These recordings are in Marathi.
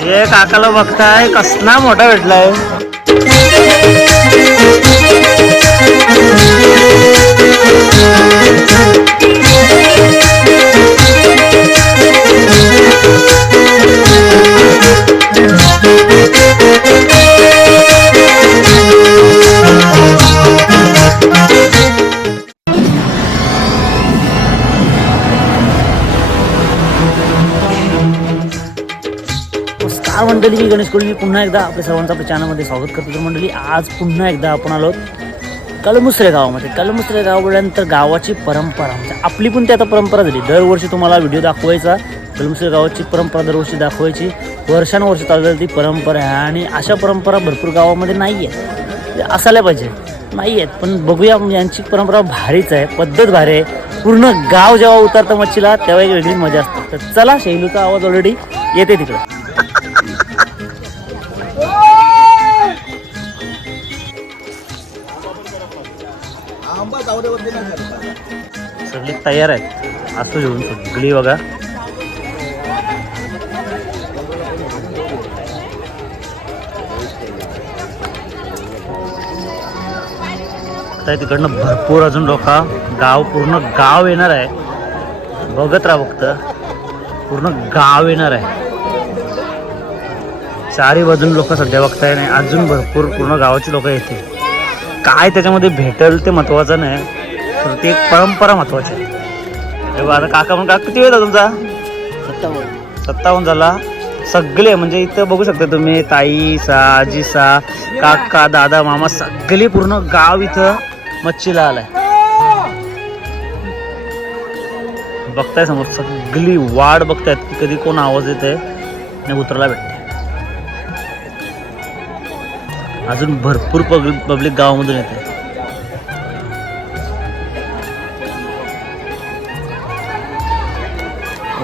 हे काकाला बघताय कसला मोठा भेटलाय. नमस्कार मंडळी मी गणेश कोळी पुन्हा एकदा आपल्या सर्वांचं आपल्या चॅनलमध्ये स्वागत करतो तर मंडळी आज पुन्हा एकदा आपण आलो कलमुसरे गावामध्ये. कलमुसरे गाव बोलल्यानंतर गावाची परंपरा म्हणजे आपली पण ती आता परंपरा झाली. दरवर्षी तुम्हाला व्हिडिओ दाखवायचा कलमुसरे गावाची परंपरा दरवर्षी दाखवायची. वर्षानुवर्ष चाललेली ती परंपरा आहे आणि अशा परंपरा भरपूर गावामध्ये नाही आहेत म्हणजे असायला पाहिजे. नाही आहेत पण बघूया यांची परंपरा भारीच आहे. पद्धत भारी आहे. पूर्ण गाव जेव्हा उतरतं मच्छीला तेव्हा एक वेगळी मजा असते. तर चला शैलूचा आवाज ऑलरेडी येते तिकडं. तयार आहेत. असं घेऊन सगळी बघा. आता तिकडनं भरपूर अजून लोक गाव पूर्ण गाव येणार आहे. बघत राहा फक्त. पूर्ण गाव येणार आहे. चारी बाजून लोक सध्या बघताय नाही अजून भरपूर पूर्ण गावाची लोक येतील. काय त्याच्यामध्ये भेटेल ते महत्वाचं नाही. तर ती एक परंपरा महत्वाची आहे. आता काका म्हणून काका किती वेळ तुमचा? सत्तावन्न. सत्तावन्न झाला. सगळे म्हणजे इथं बघू शकता तुम्ही ताई सा आजी सा काका दादा मामा सगळे पूर्ण गाव इथं मच्छीला आलाय. बघताय समोर सगळी वाट बघतायत की कधी कोण आवाज येत आहे आणि उतरायला भेटते अजून भरपूर पब्लिक पब्लिक गावामधून येते.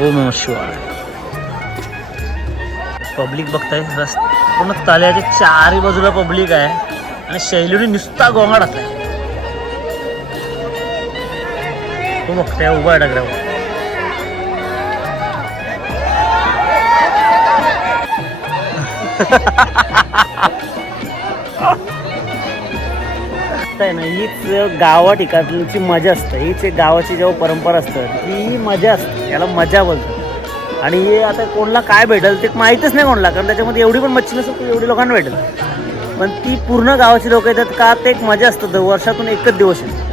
ओम नमः शिवाय. पब्लिक बघताय रस्त पूर्ण तल्याच्या चारही बाजूला पब्लिक आहे. आणि शैलीने नुसता गोंगाट आहे तो बघताय उभा आहे ना हीच गावा ठिकाणची मजा असते. हीच एक गावाची जेव्हा परंपरा असतं ती मजा असते. याला मजा बोलतात. आणि हे आता कोणाला काय भेटेल ते माहीतच नाही कोणाला कारण त्याच्यामध्ये एवढी पण मच्छी नसतो एवढी लोकांना भेटेल. पण ती पूर्ण गावाची लोक येतात का ते एक मजा असतं वर्षातून एकच दिवस आहे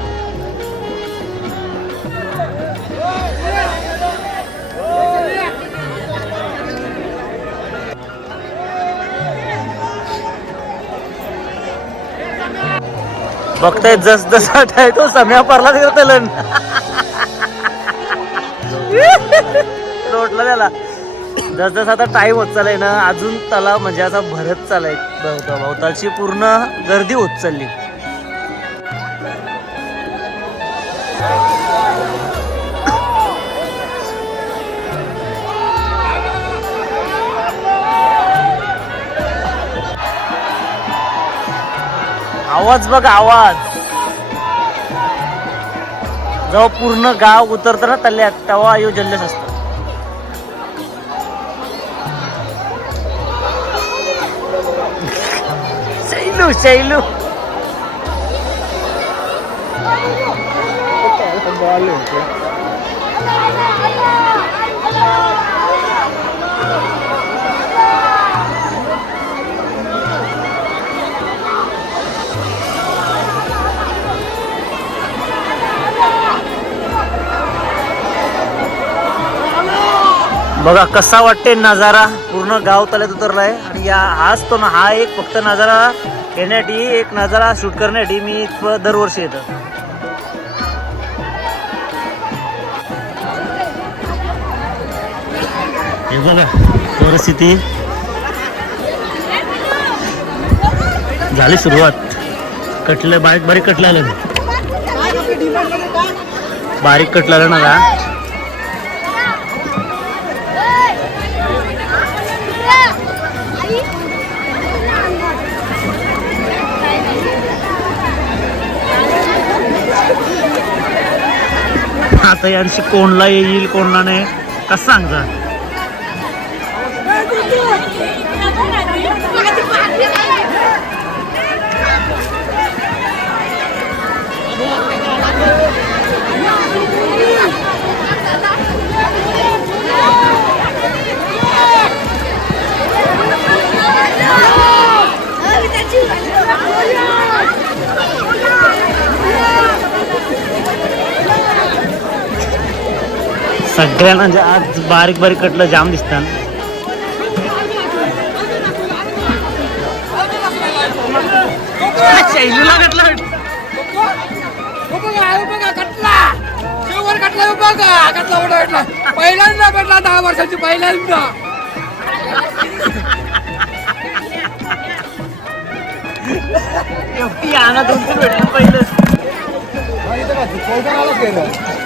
बघताय जस जसा आहे तो सम्या परला तिकडे तलन लोटला त्याला. जस जसा आता टाईम होत चालाय ना अजून तलाव म्हणजे असा भरत चालाय भोवतालची पूर्ण गर्दी होत चालली. आवाज बघ आवाज. जेव्हा पूर्ण गाव उतरतं ना तल्ल्यात तेव्हा यो जल्लोष असतो. शैलू शैलू. बघा कसा वाटते नजारा? पूर्ण गाव तल्यात उतरलाय. आणि या आज तो ना हा एक फक्त नजारा. येण्यासाठी एक नजारा शूट करण्यासाठी मी दरवर्षी येतो. हे बघा परिस्थिती. झाली सुरुवात. कटलं बारीक बारीक कटलं आलं. बारीक कटलं आलं ना का? आता यांशी कोणला येईल कोणला नाही कसं सांगता सगळ्यांना जे आज बारीक बारीक कटलं जाम दिसतात. शैलूला कटलं कटला पहिल्यांदा भेटला दहा वर्षाची पहिल्यांदा. एवढी आणा तुमचं भेटलं पहिलं.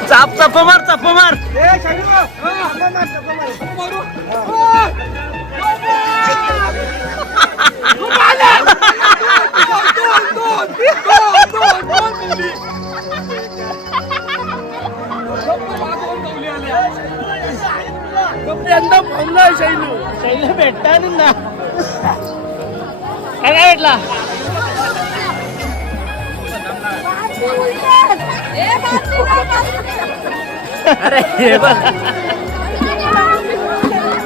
चाप चाप मार चाप मार यंदा फमला शैलू शैल भेटता ना काय काय भेटला अरे.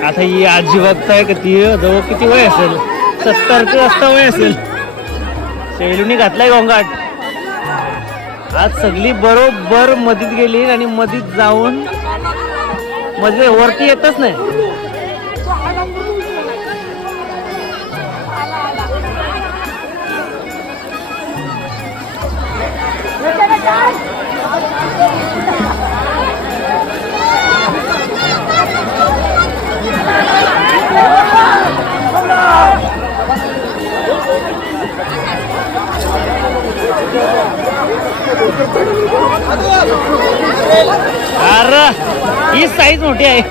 आता ही आजी बघताय का ती जवळ किती वय असेल? सत्तरचं जास्त वय असेल. शैलूनी घातलाय गोंगाट. आज सगळी बरोबर मधीत गेली आणि मधीत जाऊन मध्ये वरती येतच नाही. अरे ही साईज मोठी आहे.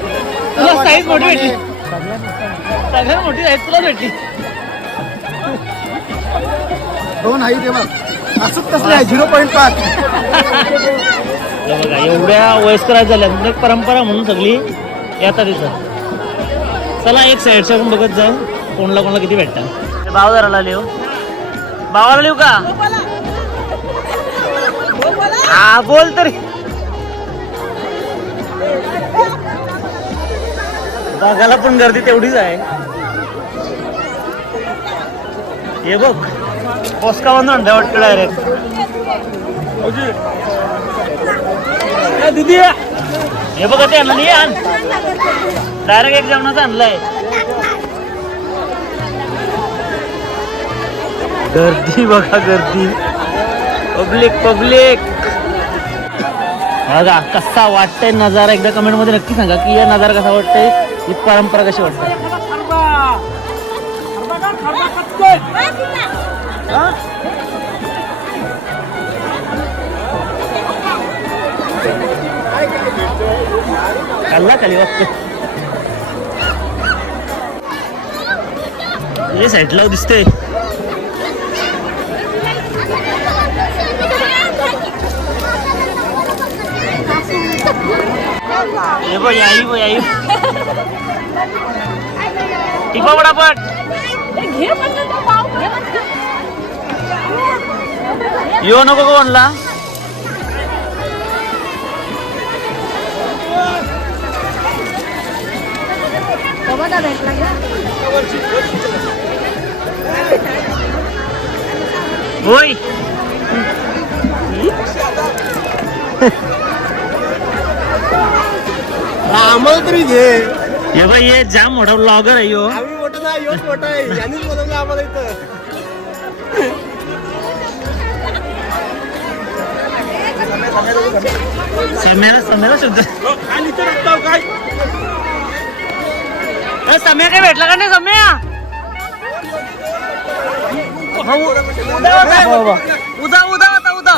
तुला साईज मोठी भेटली. सगळ्यात मोठी साईज तुला भेटली. दोन आहे ते बघ असंच कसलं आहे झिरो पॉईंट पाच. बघा एवढ्या वयस्कर झाल्या म्हणजे एक परंपरा म्हणून सगळी येतात इथं. चला एक साईडच्या पण बघत जाऊ. कोणला कोणाला किती भेटतात. भाव जरा लिहू. भावाला लिहू का? हा बोल तरी. बघायला पण गर्दी तेवढीच आहे. हे बघ. पोस्का बांधून वाटतं डायरेक्ट दिदी. हे बघा ते आण. डायरेक्ट एक जेवणाचं आणलंय. गर्दी बघा गर्दी. पब्लिक पब्लिक बघा कसा वाटतंय नजारा. एकदा कमेंटमध्ये नक्की सांगा की या नजारा कसा वाटतंय ही परंपरा कशी वाटते? खाल्ला खाली वाटतं. हे साईडला दिसते हे बघ याई बघ याई टिपा पटापट येऊ नको कोणला भेटला होय. आम्हाला तरी घे. हे बाई ये जाम मोठा ब्लॉगर आहे यो. आम्ही मोठं नाही योच मोठा आहे. यांनीच बनवलं आम्हाला इथं. सम्याला सम्याला शब्द. ए, सम्या काय भेटला का नाही सम्या? हो, उदा उदा उदा. होता उदा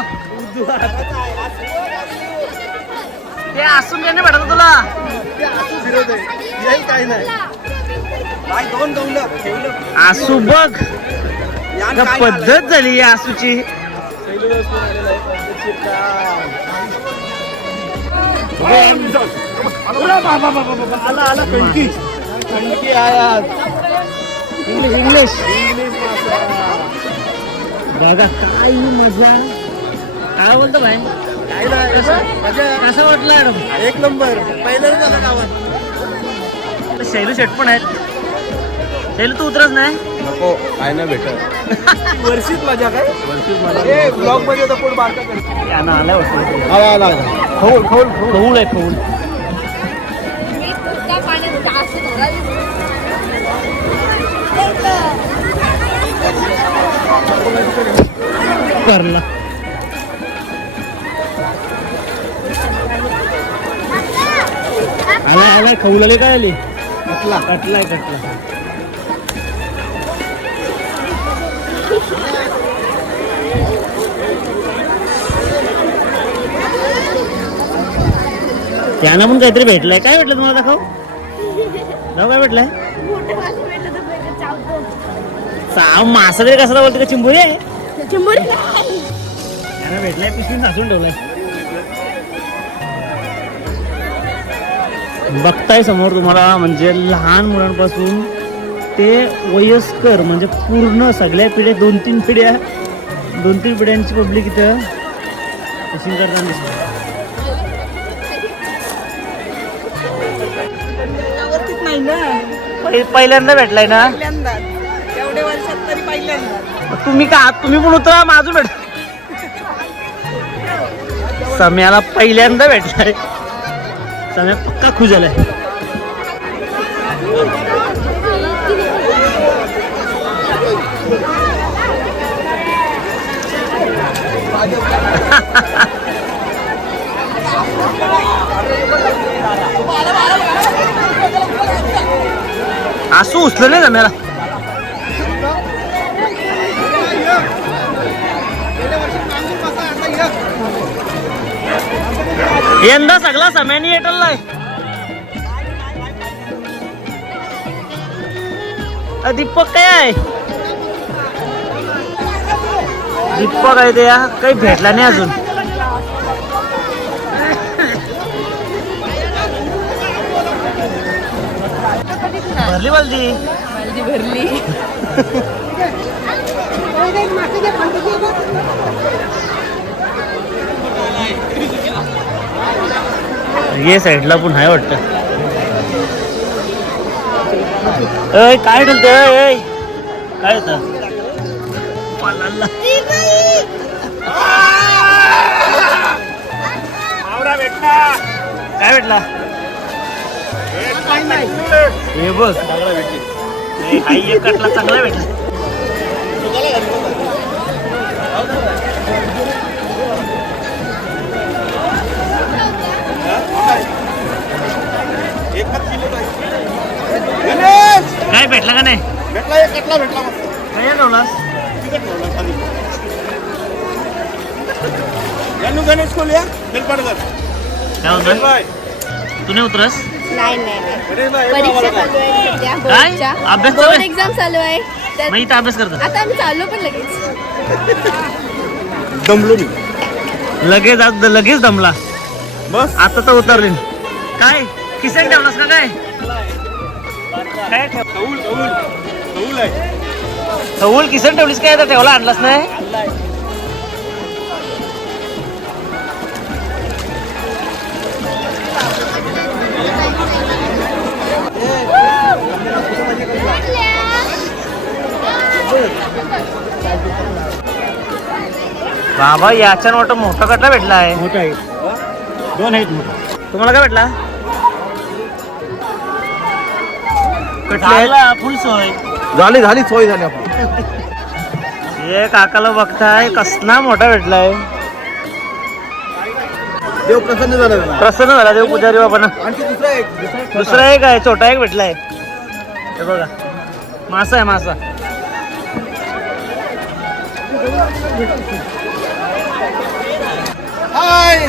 ते असून काय नाही भेटत तुला. काही नाही दोन आसू बघ पद्धत झाली आसूची. आला आला कणकी आहे आज इंग्लिश इंग्लिश. बघा. काय मजा. काय बोलतो भाई? काय मजा. कसं वाटलं मॅडम? एक नंबर. पहिल्यांदा झाला गावात. शैलू शेट पण आहेत. शैलू तू उतरच नाही? नको काय नाही भेटत. वर्षीच मजा काय? वर्षीच मजा. ब्लॉगमध्ये तर कोण बारका करतो? यानं आलाय वाटतं आला आला. खौल खौल खौल. खऊल आहे खऊल करला. आलाय आलाय खवलाले काय आली? कटला. कटलाय कटला. त्यांना पण काहीतरी भेटलंय. काय भेटलं तुम्हाला दाखव? दाखव काय भेटलंय? मासा तरी कसा बोलते का चिंबोरी चिंबोरी. त्यांना भेटलाय पिशवी साचून ठेवलाय. बघताय समोर तुम्हाला म्हणजे लहान मुलांपासून ते वयस्कर म्हणजे पूर्ण सगळ्या पिढ्या दोन तीन पिढ्या दोन तीन पिढ्यांची पब्लिक इथं फिशिंग करताना दिसते. पहिल्यांदा भेटलाय ना? तुम्ही का तुम्ही पण उतरा माझं भेट. सम्याला पहिल्यांदा भेटलाय. सम्या पक्का खुश झालाय. असं उचलं नाही सम्याला यंदा सगळा सम्यानी येटलाय अ, दीपक काय आहे? दीपक आहे ते या. काही भेटला नाही अजून. भरली बालदी भरली. ये साईडला पण आहे वाटतं. अय काय ठरते अय काय होतं? पालाला. काय भेटला? हे बघ. हे हाई एक कटला चांगला भेटला. भेटला का नाही? भेटला एक कटला भेटला ठेवलास यांनू गणेश कोल या बेलपाडकर. काय होतं बाय तू नाही उतरस? नाही नाही नाही. परीक्षा चालू आहे सध्या काय? बोर्डच्या. अभ्यास चालू बोर्ड आहे? एक्झाम चालू आहे. तर मग इथं अभ्यास करतो. आता आम्ही चाललो पण लगेच. दमलो मी. लगेच आज लगेच दमला. बस. आता तर उतरले. काय? किसन ठेवलास का काय? काय आहे. किसन ठेवलीस काय? आता ठेवला आणलास नाही? बाबा याच्या वाटत मोठा कटला भेटला आहे मोठा आहे. दोन आहेत मोठा. तुम्हाला काय भेटला? कटला फुल सोय. झाली झाली सोय झाली आपण हे काकाला बघताय कसला मोठा भेटलाय. देव प्रसन्न झाला. प्रसन्न झाला देव पुजारी बाबांना. आणखी दुसरा एक दुसरा एक. छोटा. दुसरा एक आहे छोटा एक भेटलाय. हे बघा. मासा आहे मासा. हाय.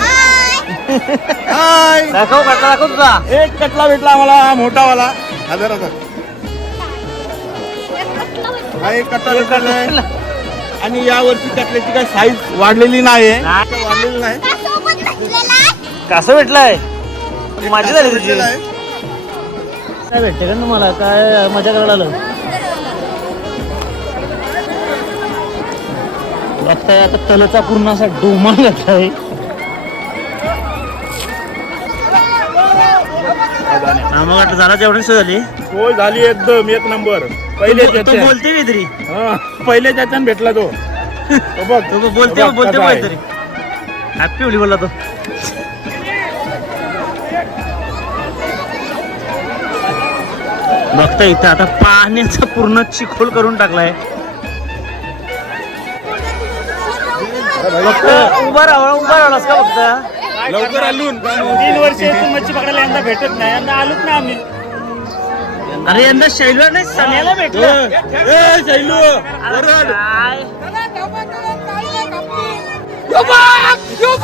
हाय. दाखव कटला दाखव तुझा. एक कटला भेटला आम्हाला हा मोठावाला. हजाराचा. हा एक कटला भेटला आणि या वर्षी कटल्याची काय साईज वाढलेली नाही. नाही. वाढलेली नाही. कसं भेटलाय? माझी झाली तुझी. काय? भेटते का तुम्हाला? काय मजा करायला आलं? बघताय आता तलचा पूर्ण असा डोमा घातलाय. हा मग आता झाला जेवढी सोय झाली. हो झाली एकदम एक नंबर. पहिले तो- बोलते काहीतरी हा, पहिले त्याच्यानं भेटला तो. तो बघ. तो बोलते बघ बोलते कसा आहे. काहीतरी हॅपी होली बोलला तो. बघता इथं आता पाण्याचा पूर्ण चिखोल करून टाकलाय. फक्त उभा राहा उभा राहिलास का फक्त लवकर आलून. तीन वर्ष मच्छी पकडायला यंदा भेटत नाही यंदा आलोच ना आम्ही. अरे यंदा शैलवर नाही सण्याला भेटलं शैलू वरड. काय यो बघ! यो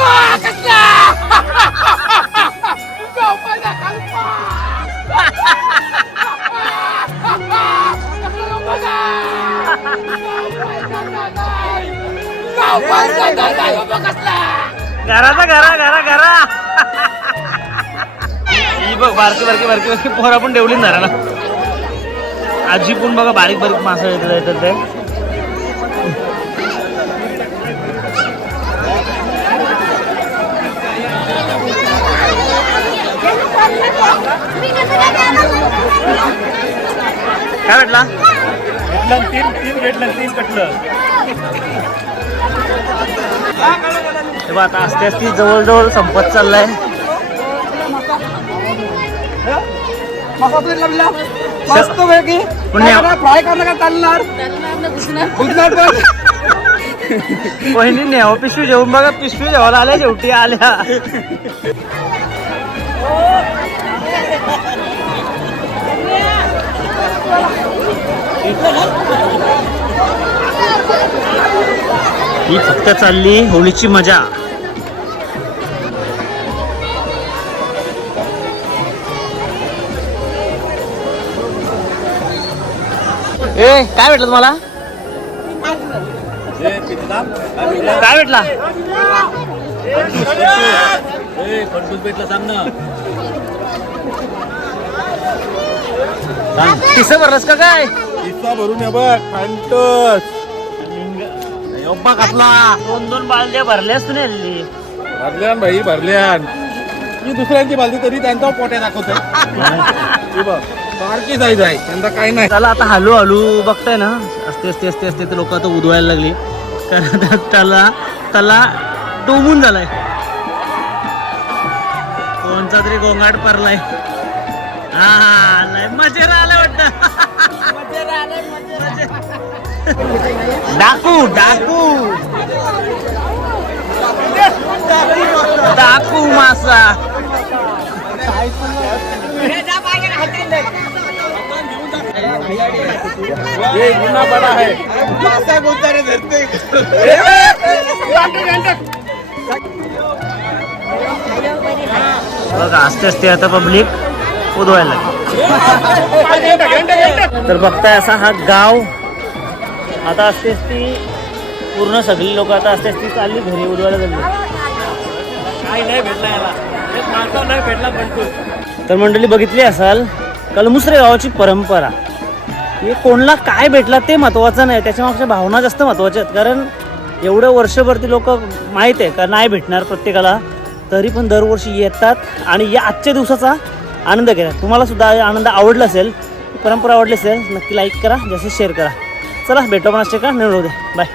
ही बघ बारकी बारकी बारकी बारकी पोरा पण ठेवली ना. आजी पण बघा बारीक बारीक मासा येतात येतात ते. काय भेटला भेटलं तीन तीन भेटलं तीन कटलं. आता असते असती जवळजवळ संपत चाललाय. मस्त लागला. मस्त पैकी पुण्या. फ्राय करणं का चालणार वहिनी नेवा पिशवी जेवून बघा पिशवी जेवायला आल्या शेवटी आल्या ही फक्त चालली होळीची मजा ए काय भेटलं तुम्हाला? काय भेटला? किस्सा भरलास का काय? किस्सा भरून ये बघ फांटस योब्बा कसला दोन दोन बालद्या भरल्यास तुम्ही हल्ली भरल्यान भाई भरल्यान. मी दुसऱ्यांची बालदी तरी त्यांचा पोट्या दाखवतोय. हे बघ. बारकी साईज आहे त्यांना काही नाही. त्याला आता हळू हळू बघताय ना असते असते असते असते ते लोक आता उधवायला लागली. कारण त्याला त्याला डोबून झालाय. कोणचा तरी गोंगाट पडलाय. हा हा लय मजेला आलं वाटतं. डाकू डाकू. डाकू मासा. ये गुन्हा बडा आहे मासा कोणता रे धरते बघा असते असते आता पब्लिक उधवायला लागली. तर बघताय असा हा गाव आता असते असती पूर्ण सगळी लोक आता असते असती चालली घरी उधवायला लागली. तर मंडळी बघितली असाल कलमुसरे गावाची परंपरा. हे कोणला काय भेटला ते महत्वाचं नाही त्याच्यामागच्या भावना जास्त महत्त्वाच्या आहेत. कारण एवढं वर्षभर ती लोक माहीत आहे का नाही भेटणार प्रत्येकाला तरी पण दरवर्षी येतात आणि या आजच्या दिवसाचा आनंद घ्या. तुम्हाला सुद्धा आनंद आवडला असेल परंपरा आवडली असेल नक्की लाईक करा जास्त शेअर करा. चला भेटू पण असे का निवडू द्या बाय